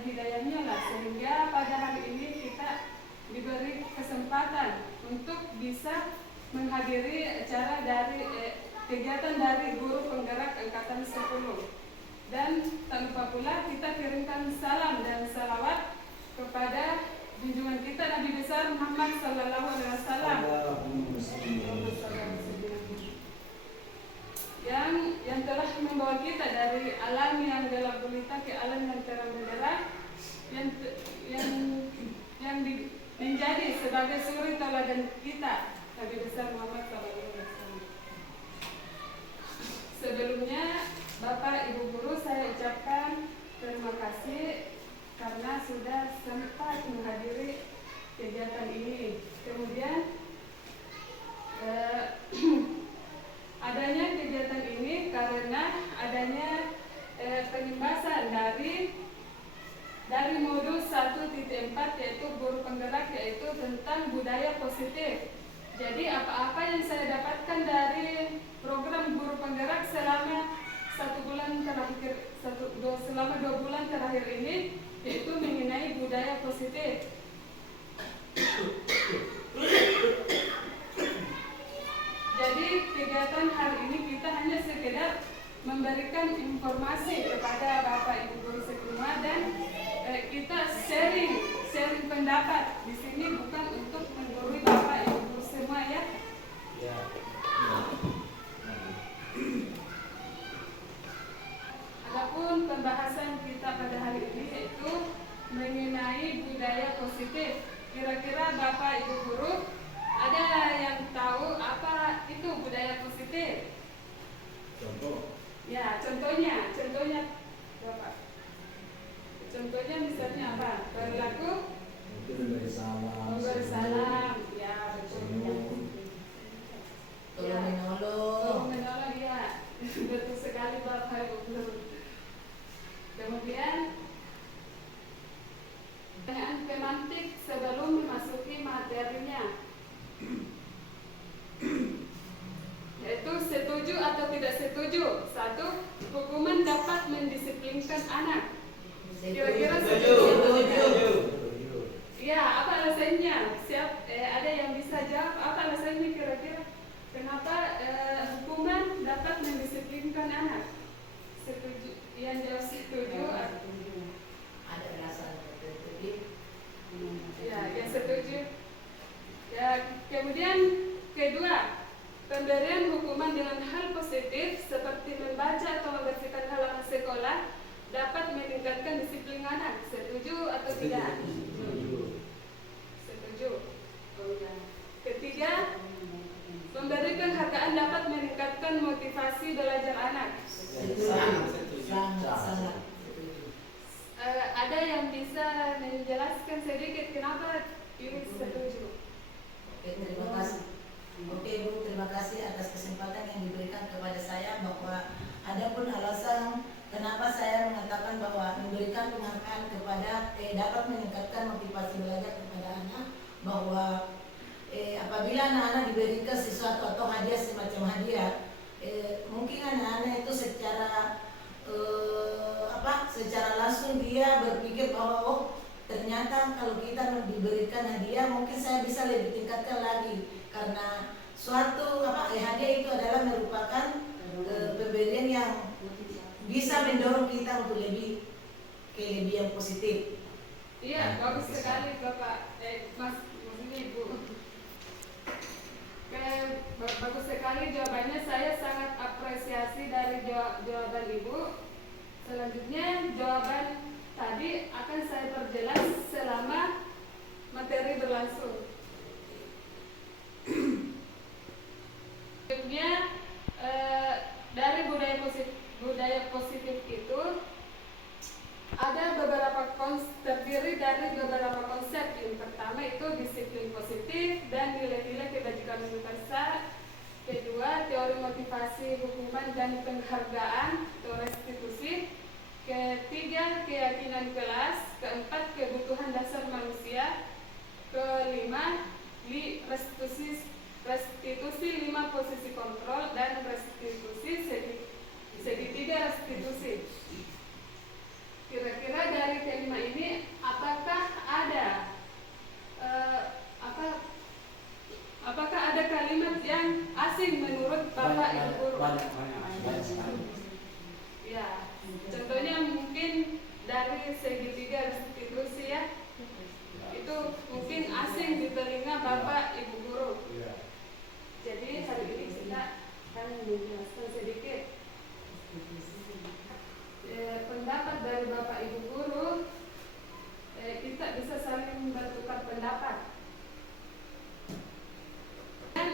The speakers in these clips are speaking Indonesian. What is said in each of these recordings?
dan hidayahnya lah, sehingga pada hari ini kita diberi kesempatan untuk bisa menghadiri acara dari kegiatan dari guru penggerak angkatan 10. Dan tak lupa pula kita kirimkan salam dan salawat kepada junjungan kita Nabi besar Muhammad sallallahu alaihi wasallam yang telah membawa kita dari alam yang gelap gulita ke alam yang terang benderang, yang menjadi sebagai suri teladan kita Nabi besar Muhammad sallallahu alaihi wasallam. Sebelumnya Bapak Ibu guru, saya ucapkan terima kasih karena sudah sempat menghadiri kegiatan ini. Kemudian adanya kegiatan ini karena adanya penimbasan dari modul 1.4 yaitu guru penggerak, yaitu tentang budaya positif. Jadi apa-apa yang saya dapatkan dari program guru penggerak selama 2 bulan terakhir ini, yaitu mengenai budaya positif. Jadi kegiatan hari ini kita hanya sekedar memberikan informasi kepada Bapak Ibu guru semua, dan kita sharing pendapat. Di sini bukan untuk menggurui Bapak Ibu guru semua ya. Adapun pembahasan kita pada hari ini yaitu mengenai budaya positif. Kira-kira Bapak Ibu guru ada yang tahu apa itu budaya positif? Contoh? Ya, contohnya Bapak. Contohnya misalnya apa? Perilaku? Mungkin memberi salam. Memberi salam, ya betul. Tolong menolong, ya. Betul sekali Bapak Ibu guru. Kemudian pertanyaan pemantik sebelum memasuki materinya, yaitu setuju atau tidak setuju. 1. Hukuman dapat mendisiplinkan anak. Kira-kira setuju? Ya, apa alasannya? Ada yang bisa jawab apa alasannya kira-kira? Kenapa hukuman dapat mendisiplinkan anak? Setuju? Yang jawab setuju? Ada alasan tertentu. Ya, yang setuju. Ya, kemudian kedua, pemberian hukuman dengan hal positif seperti membaca atau membersihkan halaman sekolah dapat meningkatkan disiplin anak. Setuju atau tidak? Setuju. Oh ya. Ketiga, memberikan hargaan dapat meningkatkan motivasi belajar anak. Sangat. Ada yang bisa menjelaskan sedikit kenapa ini setuju? Oke, terima kasih. Oke Bu, terima kasih atas kesempatan yang diberikan kepada saya, bahwa ada pun alasan kenapa saya mengatakan bahwa memberikan penghargaan kepada dapat meningkatkan motivasi belajar kepada anak, bahwa apabila anak-anak diberikan sesuatu atau hadiah semacam hadiah, mungkin anak-anak itu secara langsung dia berpikir bahwa oh ternyata kalau kita diberikan hadiah mungkin saya bisa lebih tingkatkan lagi, karena suatu hadiah itu adalah merupakan pemberian yang bisa mendorong kita untuk lebih yang positif. Iya, bagus sekali Bapak, maksudnya Ibu. Bagus sekali jawabannya, saya sangat apresiasi dari jawaban Ibu. Selanjutnya jawaban tadi akan saya perjelas selama materi berlangsung. Selanjutnya dari budaya positif itu ada terdiri dari beberapa konsep. Yang pertama itu disiplin positif dan nilai-nilai kebajikan universal. Kedua, teori motivasi, hukuman dan penghargaan atau restitusi. Ketiga, keyakinan kelas. Keempat, kebutuhan dasar manusia. Kelima, restitusi 5 posisi kontrol dan restitusi segitiga restitusi. Kira-kira dari kelima ini Ya, contohnya mungkin dari segitiga restitusi ya, itu mungkin asing di telinga Bapak Ibu guru. Jadi hari ini kita akan menjelaskan sedikit pendapat dari Bapak Ibu guru. Kita bisa saling bertukar pendapat. Dan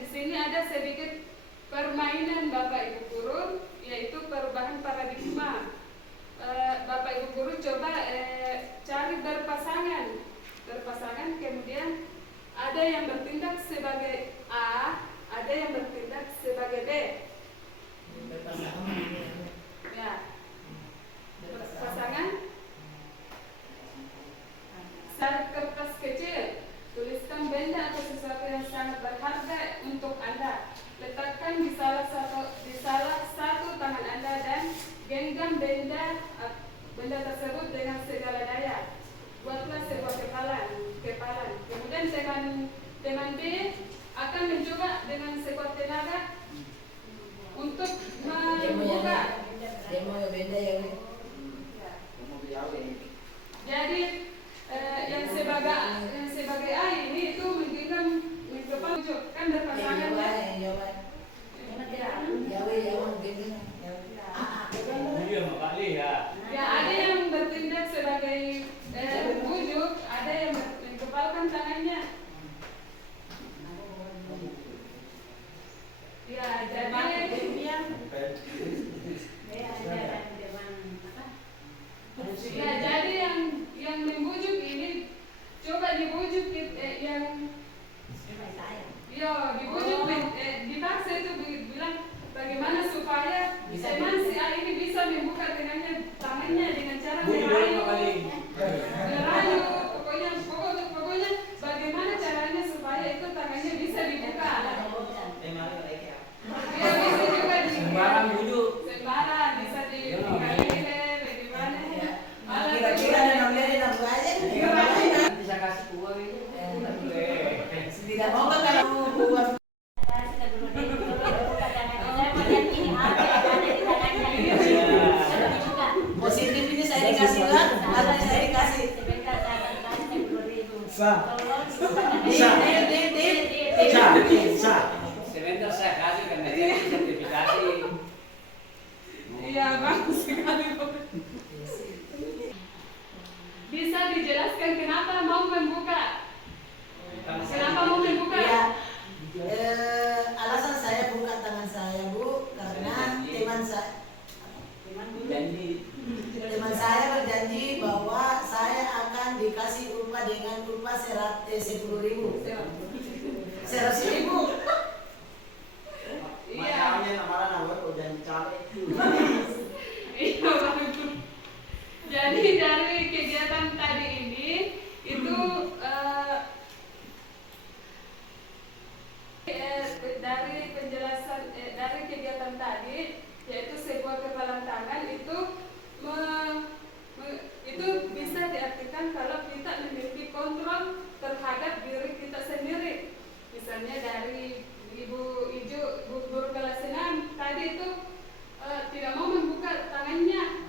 di sini ada sedikit permainan Bapak Ibu guru, yaitu perubahan paradigma. Bapak Ibu guru coba cari berpasangan, kemudian ada yang bertindak sebagai A, ada yang bertindak sebagai B. Ya, berpasangan. Cari kertas kecil, tuliskan benda atau sesuatu yang sangat berharga untuk Anda. Letakkan di salah satu tangan Anda dan genggam benda tersebut dengan segala daya. Buatlah sebuah kepalan. Kemudian teman B akan mencoba dengan sekuat tenaga untuk membuka. Jadi yang sebagai A ini itu menggenggam mikrofon kan berpasangan ya. Ya, ada yang bertindak sebagai bujuk, ada yang mengepalkan tangannya. Ya, jadi yang membujuk ini coba dibujuk dibujuk dipaksa itu bilang bagaimana supaya teman si A ini bisa membuka tangannya dengan cara merayu, pokoknya bagaimana caranya supaya itu tangannya bisa dibuka. Ya, bisa juga sembarang bisa dibuka bagaimana. Kira-kira ada Bisa kasih uang itu. tidak mau kan kalau buat positif ini saya dikasih kan, atau saya dikasih Sebentar saya kasih karena dia sertifikasi. Iya, bagus sekali. Bisa dijelaskan kenapa mau membuka? Ya, alasan saya buka tangan saya Bu, karena teman saya berjanji bahwa saya akan dikasih upah dengan upah 10.000. 100.000. Iya. Iya, bagus. Jadi dari kegiatan tadi ini itu dari penjelasan dari kegiatan tadi, yaitu sebuah kepalan tangan itu itu bisa diartikan kalau kita memiliki kontrol terhadap diri kita sendiri. Misalnya dari Ibu guru kelas 6 tadi itu tidak mau membuka tangannya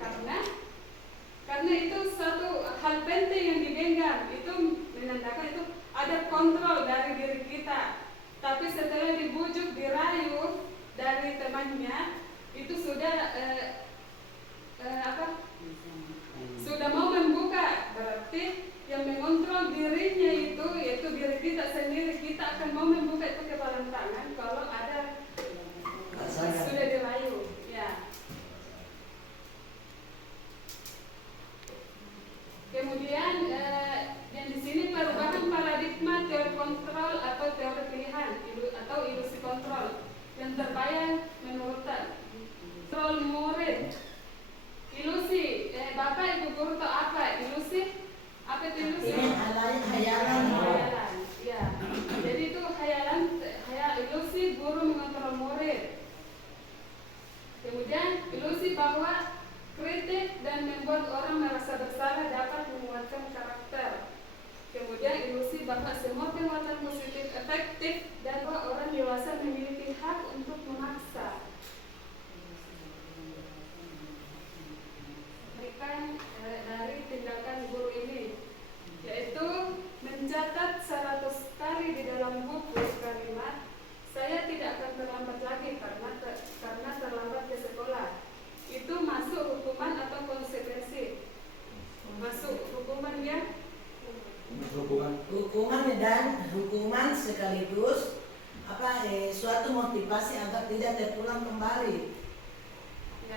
karena itu satu hal penting yang digenggam, itu menandakan itu ada kontrol dari diri kita. Tapi setelah dibujuk, dirayu dari temannya, itu sudah sudah mau membuka, berarti yang mengontrol dirinya itu yaitu diri kita sendiri. Kita akan mau membuka itu kepalan tangan kalau ada sudah dirayu, ya. Kemudian yang di sini perubahan paradigma teori kontrol atau teori pilihan atau ilusi kontrol yang terbayang menurut kontrol murid. Ilusi, Bapak Ibu guru tahu apa ilusi? Apa itu ilusi? Hayalan. Ya. Jadi itu ilusi guru mengontrol murid. Kemudian ilusi bahwa kritik dan membuat orang merasa bersalah dapat menguatkan karakter. Kemudian ilusi bahwa semua penguatan positif efektif dan bahwa orang dewasa memiliki hak untuk memaksa.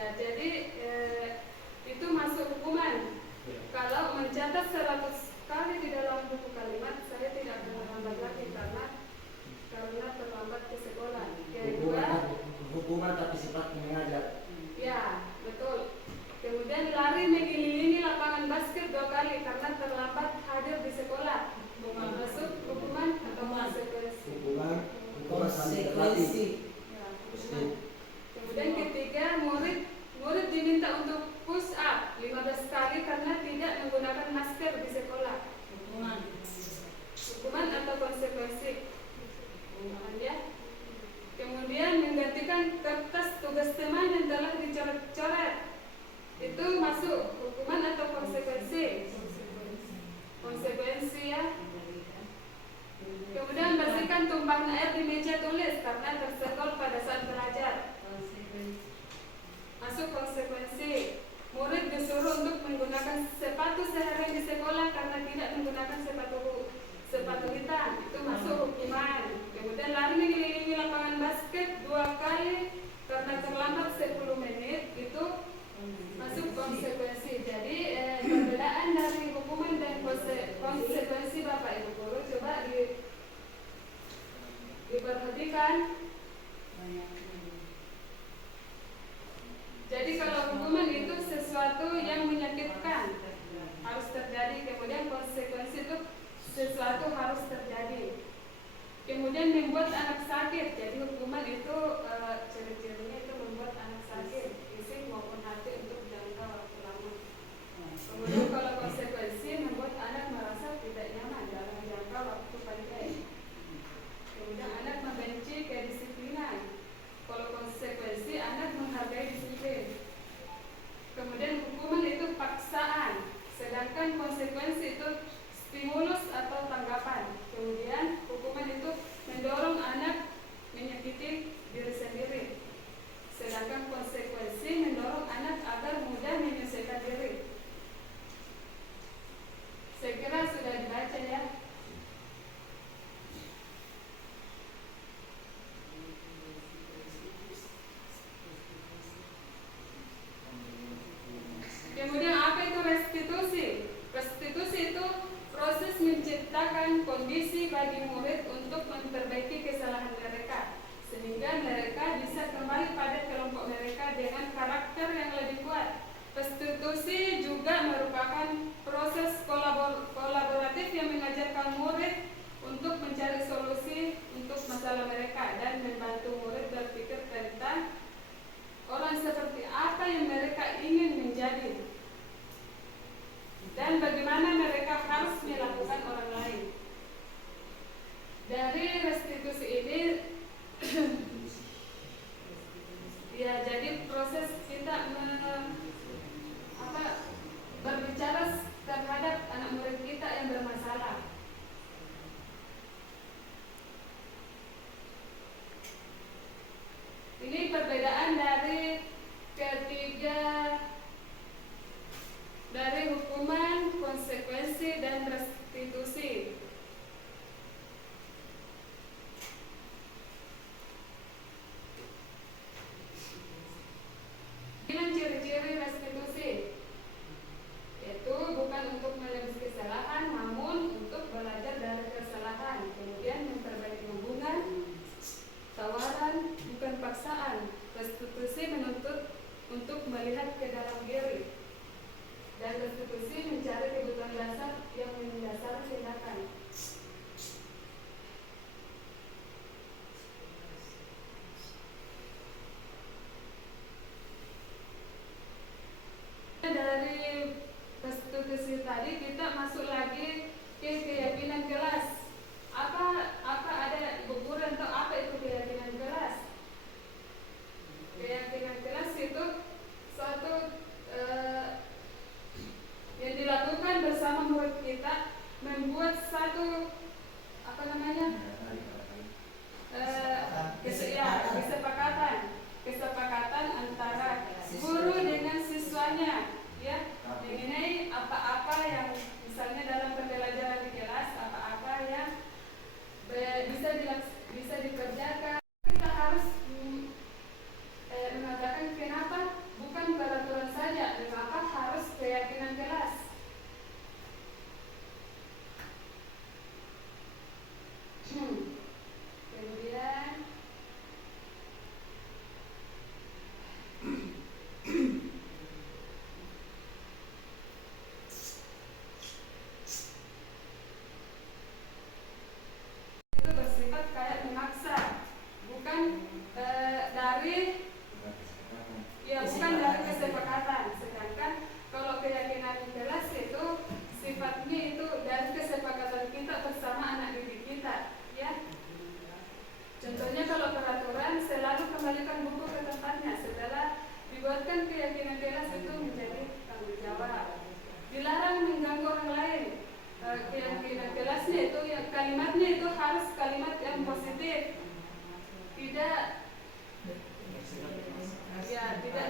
Nah, jadi itu masuk hukuman. Kalau mencatat 100 kali di dalam buku kalimat, saya tidak akan terlambat lagi karena terlambat ke sekolah. Kedua, Hukuman tapi sifat mengajar. ya betul. Kemudian lari mengelilingi lapangan basket 2 kali karena terlambat hadir di sekolah. Masuk hukuman atau konsekuensi? Hukuman sampai terlatih. Konsekuensi. Ya, hukuman. Kemudian ketiga, murid diminta untuk push up 15 kali karena tidak menggunakan masker di sekolah. Hukuman atau konsekuensi? Hukuman ya. Kemudian menggantikan kertas tugas teman yang telah dicoret-coret. Itu masuk hukuman atau konsekuensi? Konsekuensi ya. Kemudian bersihkan tumpahan air di meja tulis karena tersenggol pada saat belajar. Masuk konsekuensi. Murid disuruh untuk menggunakan sepatu seharian di sekolah karena tidak menggunakan sepatu hitam. Itu masuk hukuman. Kemudian lari mengelilingi lapangan basket 2 kali karena terlambat 10 menit. Itu masuk konsekuensi. Jadi perbedaan dari hukuman dan konsekuensi Bapak Ibu guru coba diperhatikan. Jadi kalau hukuman itu sesuatu yang menyakitkan harus terjadi, kemudian konsekuensi itu sesuatu harus terjadi. Kemudian membuat anak sakit. Jadi hukuman itu ciri-cirinya itu membuat anak sakit, fisik maupun hati untuk jangka waktu lama. Kemudian kalau konsekuensi membuat anak merasa tidak nyaman dalam jangka waktu pendek. Kemudian anak membenci kedisiplinan. Kalau konsekuensi anak menghargai disiplin. Kemudian hukuman itu paksaan, sedangkan konsekuensi itu stimulus atau tanggapan. Kemudian hukuman itu mendorong anak menyakiti diri sendiri.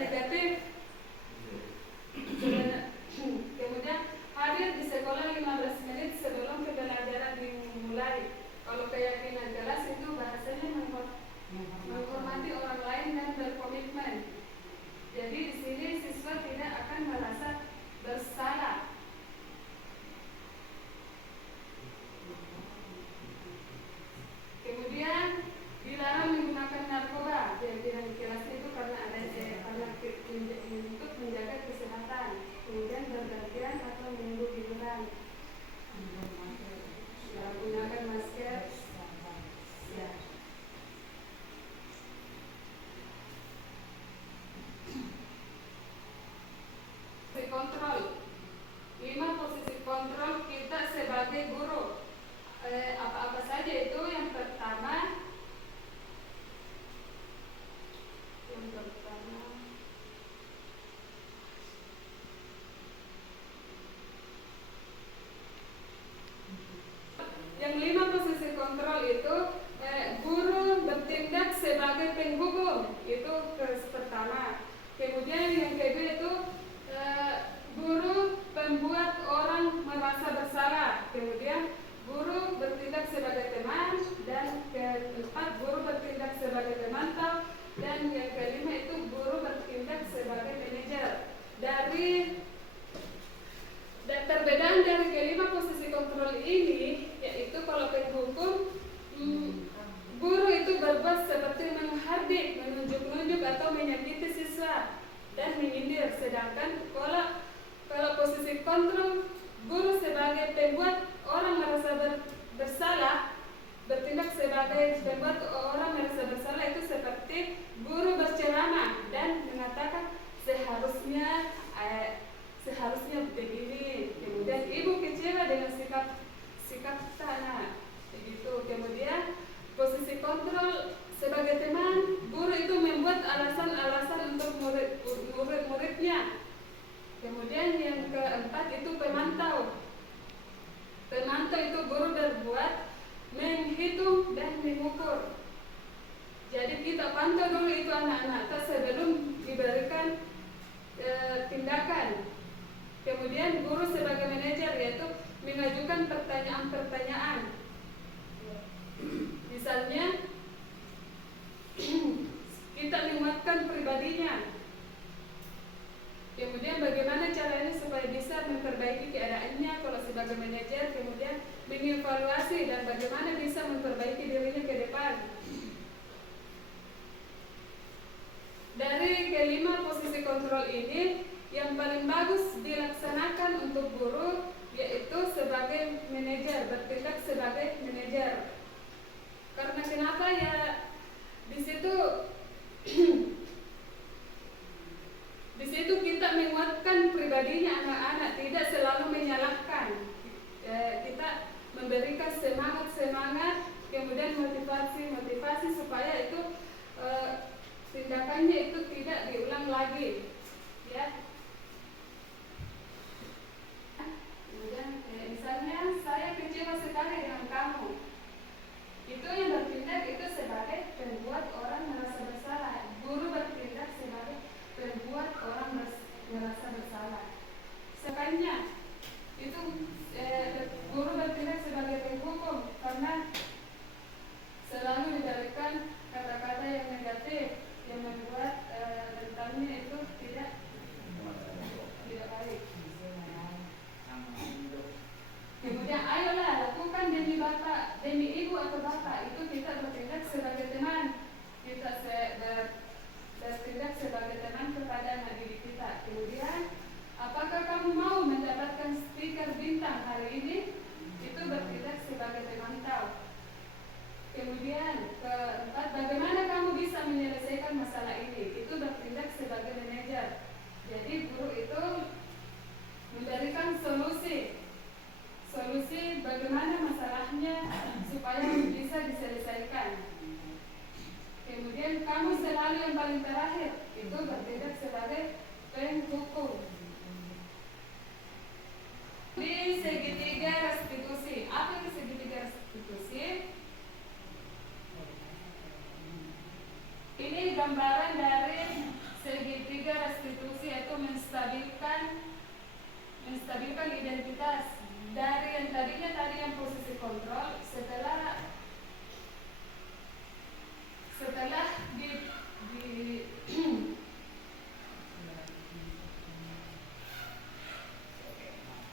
negatif. Kemudian hadir di sekolah 15 menit sebelum pembelajaran dimulai. Kalau keyakinan kelas itu bahasanya menghormati orang lain dan berkomitmen. Jadi di sini siswa tidak akan merasa bersalah. Kemudian dilarang menggunakan narkoba yang tidak di kelas itu karena untuk menjaga kesehatan. Kemudian bergantian atau menunggu giliran. Gunakan masker. Ya. Kontrol. 5 posisi kontrol kita sebagai guru. Apa-apa saja itu. Yang pertama yang 5 posisi kontrol itu guru bertindak sebagai penghubung, itu pertama. Kemudian yang kedua itu guru pembuat orang merasa bersalah. Kemudian guru bertindak sebagai teman, dan keempat guru bertindak sebagai pemantau, dan yang kelima itu guru bertindak sebagai manajer. Perbedaan dari kelima posisi kontrol ini yaitu kalau penghubung, guru itu berbuat seperti menghardik, menunjuk-nunjuk atau menyakiti siswa dan menyindir. Sedangkan kalau posisi kontrol, guru sebagai pembuat orang merasa bersalah, bertindak sebagai pembuat orang merasa bersalah itu seperti guru berceramah dan mengatakan seharusnya begini. Kemudian ibu kecewa dengan sikap tanah begitu. Kemudian posisi kontrol sebagai teman, guru itu membuat alasan-alasan untuk murid-muridnya. Kemudian yang keempat itu pemantau. Pemantau itu guru berbuat menghitung dan mengukur. Jadi kita pantau dulu itu anak-anak sebelum diberikan tindakan. Kemudian guru sebagai manajer yaitu mengajukan pertanyaan-pertanyaan. Misalnya kita menguatkan pribadinya. Kemudian bagaimana caranya supaya bisa memperbaiki keadaannya kalau sebagai manajer. Kemudian mengevaluasi dan bagaimana bisa memperbaiki dirinya ke depan. Dari kelima posisi kontrol ini, yang paling bagus dilaksanakan untuk guru yaitu sebagai manajer, bertindak sebagai manajer. Karena kenapa ya? Di situ kita menguatkan pribadinya anak-anak, tidak selalu menyalahkan. Kita memberikan semangat, kemudian motivasi supaya itu tindakannya itu tidak diulang lagi, ya. Kemudian misalnya saya kecewa sekali dengan kamu, itu yang bertindak itu sebagai pembuat orang merasa bersalah. Guru bertindak sebagai pembuat orang merasa bersalah. Sebaliknya itu guru bertindak sebagai penghukum karena selalu diberikan kata-kata yang negatif yang membuat rentannya itu tidak baik. Kemudian ayolah lakukan demi bapak, demi ibu atau bapak. Itu kita bertindak sebagai teman. Kita bertindak sebagai teman kepada anak didik kita. Kemudian apakah kamu mau mendapatkan stiker bintang hari ini? Itu bertindak sebagai pemantau. menstabilkan identitas dari yang tadi yang posisi kontrol, setelah di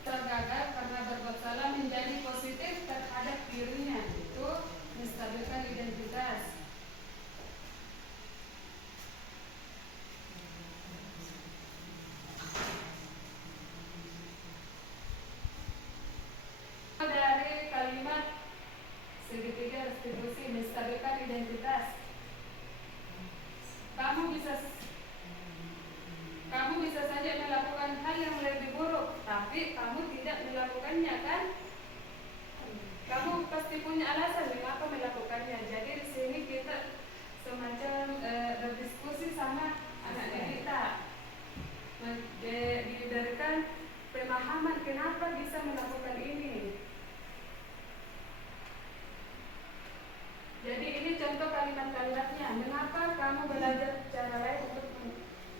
tergagal karena berbuat salah menjadi positif terhadap dirinya, itu menstabilkan identitas. Dari kalimat segitiga restitusi menstabilkan identitas, kamu bisa saja melakukan hal yang lebih buruk, tapi kamu tidak melakukannya, kan? Kamu pasti punya alasan mengapa melakukannya. Jadi di sini kita semacam berdiskusi sama anak didik kita, diberikan pemahaman kenapa bisa melakukan ini. Jadi ini contoh kalimat-kalimatnya. Mengapa kamu belajar cara lain untuk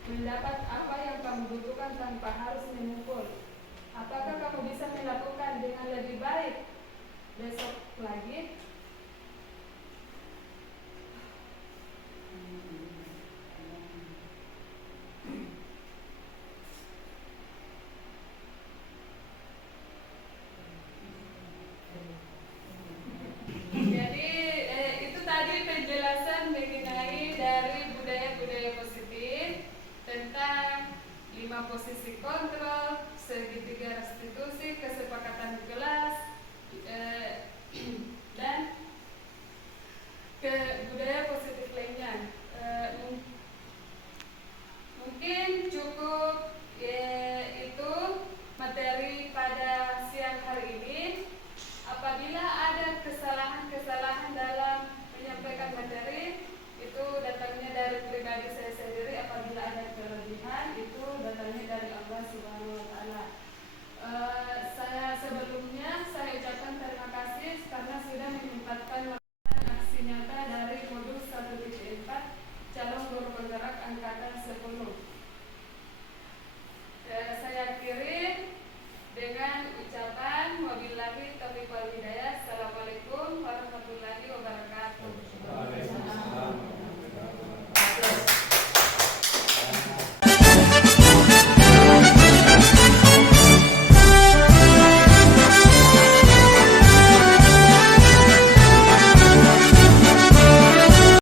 mendapat apa yang kamu butuhkan tanpa harus memukul? Apakah kamu bisa melakukan dengan lebih baik besok lagi? Jadi itu tadi penjelasan mengenai dari budaya-budaya positif tentang 5 posisi kontrol, segitiga restitusi, kesepakatan kelas, dan ke budaya positif lainnya. Mungkin cukup itu materi pada siang hari ini. Apabila ada kesalahan dalam menyampaikan materi, itu datangnya dari pribadi saya sendiri. Apabila ada